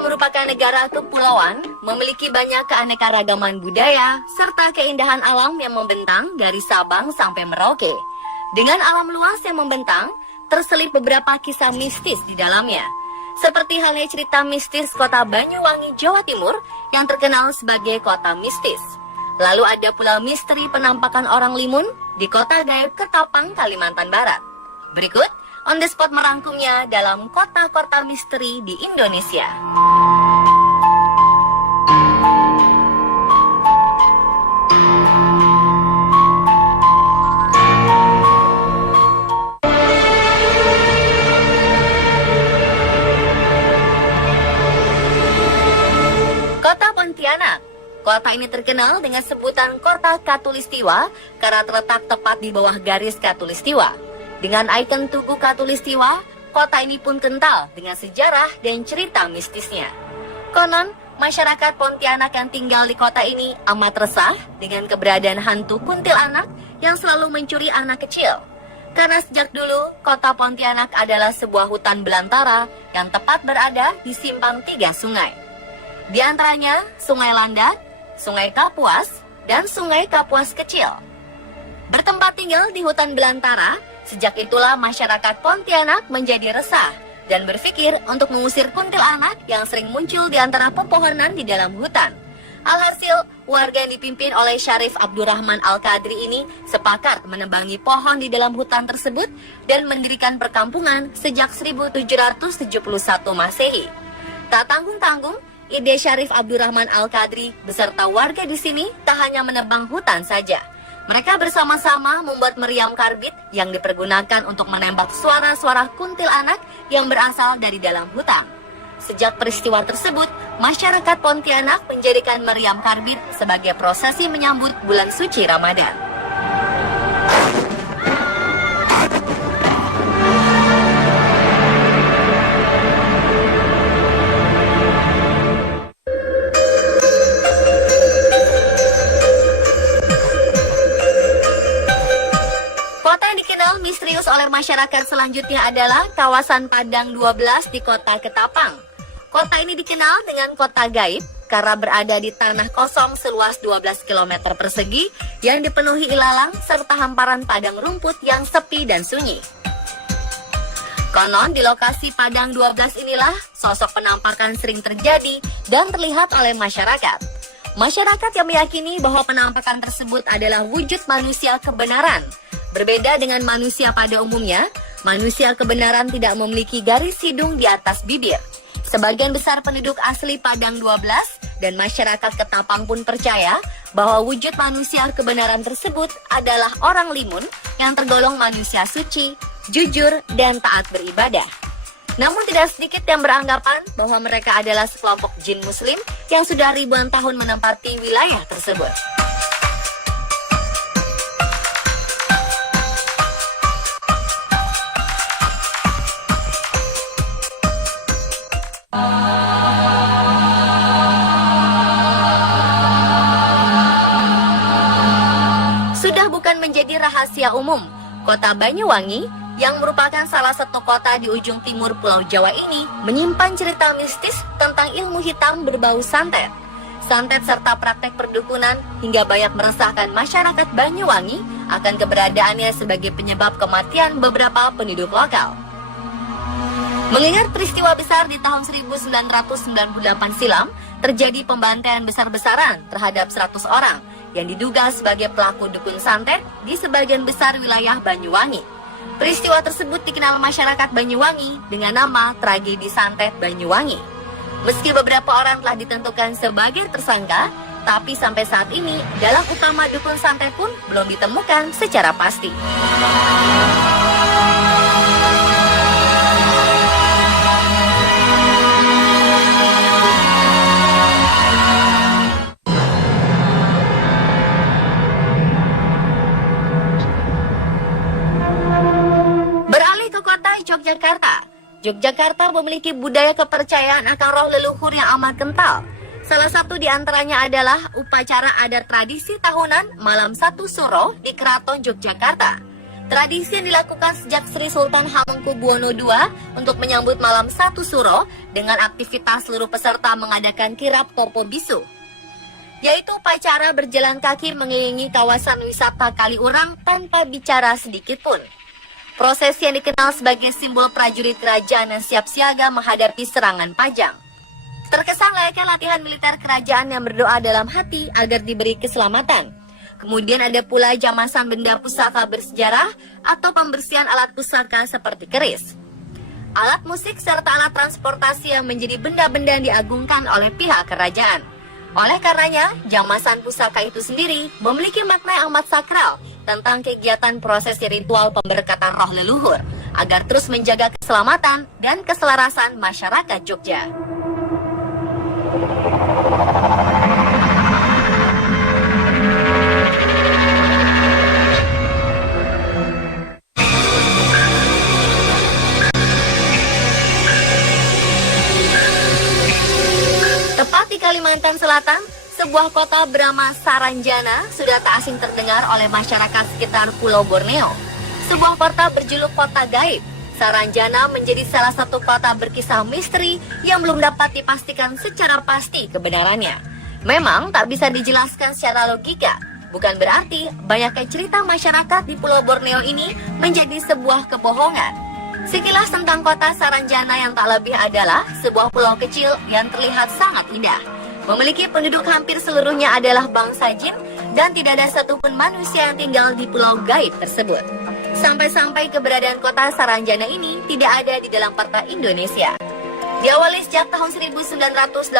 yang merupakan negara kepulauan, memiliki banyak keanekaragaman budaya serta keindahan alam yang membentang dari Sabang sampai Merauke. Dengan alam luas yang membentang, terselip beberapa kisah mistis di dalamnya. Seperti halnya cerita mistis kota Banyuwangi, Jawa Timur yang terkenal sebagai kota mistis. Lalu ada pula misteri penampakan orang limun di kota gaib Ketapang, Kalimantan Barat. Berikut On The Spot merangkumnya dalam kota-kota misteri di Indonesia. Kota Pontianak. Kota ini terkenal dengan sebutan Kota Katulistiwa karena terletak tepat di bawah garis Katulistiwa. Dengan ikon Tugu Katulistiwa, kota ini pun kental dengan sejarah dan cerita mistisnya. Konon, masyarakat Pontianak yang tinggal di kota ini amat resah dengan keberadaan hantu kuntilanak yang selalu mencuri anak kecil. Karena sejak dulu, kota Pontianak adalah sebuah hutan belantara yang tepat berada di simpang 3 sungai. Di antaranya Sungai Landak, Sungai Kapuas, dan Sungai Kapuas Kecil. Bertempat tinggal di hutan belantara, sejak itulah masyarakat Pontianak menjadi resah dan berpikir untuk mengusir kuntilanak yang sering muncul di antara pepohonan di dalam hutan. Alhasil, warga yang dipimpin oleh Syarif Abdurrahman Al-Qadri ini sepakat menebangi pohon di dalam hutan tersebut dan mendirikan perkampungan sejak 1771 Masehi. Tak tanggung-tanggung, ide Syarif Abdurrahman Al-Qadri beserta warga di sini tak hanya menebang hutan saja. Mereka bersama-sama membuat meriam karbit yang dipergunakan untuk menembak suara-suara kuntilanak yang berasal dari dalam hutan. Sejak peristiwa tersebut, masyarakat Pontianak menjadikan meriam karbit sebagai prosesi menyambut bulan suci Ramadan. Misterius oleh masyarakat selanjutnya adalah kawasan Padang 12 di kota Ketapang. Kota ini dikenal dengan kota gaib karena berada di tanah kosong seluas 12 km persegi yang dipenuhi ilalang serta hamparan padang rumput yang sepi dan sunyi. Konon di lokasi Padang 12 inilah sosok penampakan sering terjadi dan terlihat oleh masyarakat. Masyarakat yang meyakini bahwa penampakan tersebut adalah wujud manusia kebenaran. Berbeda dengan manusia pada umumnya, manusia kebenaran tidak memiliki garis hidung di atas bibir. Sebagian besar penduduk asli Padang 12 dan masyarakat Ketapang pun percaya bahwa wujud manusia kebenaran tersebut adalah orang limun yang tergolong manusia suci, jujur, dan taat beribadah. Namun tidak sedikit yang beranggapan bahwa mereka adalah sekelompok jin muslim yang sudah ribuan tahun menempati wilayah tersebut. Sudah bukan menjadi rahasia umum, kota Banyuwangi yang merupakan salah satu kota di ujung timur Pulau Jawa ini menyimpan cerita mistis tentang ilmu hitam berbau santet. Santet serta praktek perdukunan hingga banyak meresahkan masyarakat Banyuwangi akan keberadaannya sebagai penyebab kematian beberapa penduduk lokal. Mengingat peristiwa besar di tahun 1998 silam, terjadi pembantaian besar-besaran terhadap 100 orang yang diduga sebagai pelaku dukun santet di sebagian besar wilayah Banyuwangi. Peristiwa tersebut dikenal masyarakat Banyuwangi dengan nama tragedi santet Banyuwangi. Meski beberapa orang telah ditentukan sebagai tersangka, tapi sampai saat ini dalang utama dukun santet pun belum ditemukan secara pasti. Yogyakarta. Yogyakarta memiliki budaya kepercayaan akan roh leluhur yang amat kental. Salah satu di antaranya adalah upacara adat tradisi tahunan Malam Satu Suro di Keraton Yogyakarta. Tradisi yang dilakukan sejak Sri Sultan Hamengkubuwono II untuk menyambut malam 1 Suro dengan aktivitas seluruh peserta mengadakan kirap Popo Bisu, yaitu upacara berjalan kaki mengelilingi kawasan wisata Kaliurang tanpa bicara sedikit pun. Prosesi yang dikenal sebagai simbol prajurit kerajaan yang siap siaga menghadapi serangan Pajang. Terkesan layaknya latihan militer kerajaan yang berdoa dalam hati agar diberi keselamatan. Kemudian ada pula jamasan benda pusaka bersejarah atau pembersihan alat pusaka seperti keris, alat musik serta alat transportasi yang menjadi benda-benda yang diagungkan oleh pihak kerajaan. Oleh karenanya, jamasan pusaka itu sendiri memiliki makna yang amat sakral tentang kegiatan prosesi ritual pemberkatan roh leluhur agar terus menjaga keselamatan dan keselarasan masyarakat Jogja. Tepat di Kalimantan Selatan, sebuah kota bernama Saranjana sudah tak asing terdengar oleh masyarakat sekitar Pulau Borneo. Sebuah kota berjuluk kota gaib, Saranjana menjadi salah satu kota berkisah misteri yang belum dapat dipastikan secara pasti kebenarannya. Memang tak bisa dijelaskan secara logika, bukan berarti banyaknya cerita masyarakat di Pulau Borneo ini menjadi sebuah kebohongan. Sekilas tentang kota Saranjana yang tak lebih adalah sebuah pulau kecil yang terlihat sangat indah. Memiliki penduduk hampir seluruhnya adalah bangsa jin dan tidak ada satupun manusia yang tinggal di pulau gaib tersebut. Sampai-sampai keberadaan kota Saranjana ini tidak ada di dalam peta Indonesia. Diawali sejak tahun 1980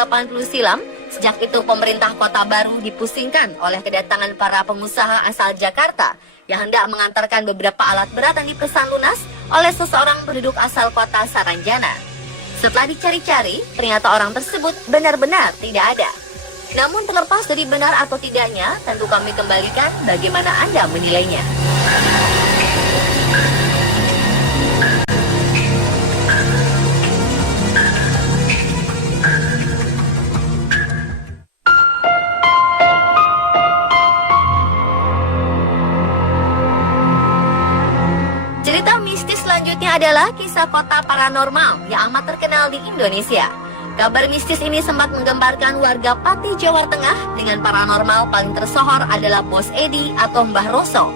silam, sejak itu pemerintah kota baru dipusingkan oleh kedatangan para pengusaha asal Jakarta yang hendak mengantarkan beberapa alat berat yang dipesan lunas oleh seseorang penduduk asal kota Saranjana. Setelah dicari-cari, ternyata orang tersebut benar-benar tidak ada. Namun terlepas dari benar atau tidaknya, tentu kami kembalikan bagaimana Anda menilainya. Cerita mistis selanjutnya adalah kisah kota paranormal yang amat terkenal di Indonesia. Kabar mistis ini sempat menggemparkan warga Pati, Jawa Tengah. Dengan paranormal paling tersohor adalah Bos Edi atau Mbah Roso.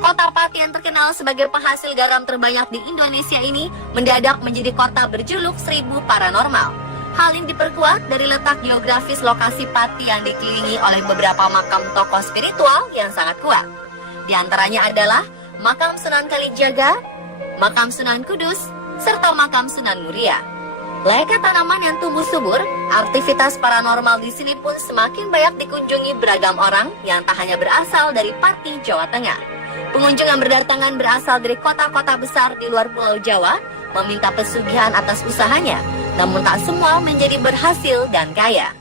Kota Pati yang terkenal sebagai penghasil garam terbanyak di Indonesia ini mendadak menjadi kota berjuluk 1000 paranormal. Hal ini diperkuat dari letak geografis lokasi Pati yang dikelilingi oleh beberapa makam tokoh spiritual yang sangat kuat. Di antaranya adalah Makam Sunan Kalijaga, Makam Sunan Kudus, serta Makam Sunan Muria. Layaknya tanaman yang tumbuh subur, aktivitas paranormal di sini pun semakin banyak dikunjungi beragam orang yang tak hanya berasal dari Pati, Jawa Tengah. Pengunjung yang berdatangan berasal dari kota-kota besar di luar Pulau Jawa meminta pesugihan atas usahanya, namun tak semua menjadi berhasil dan kaya.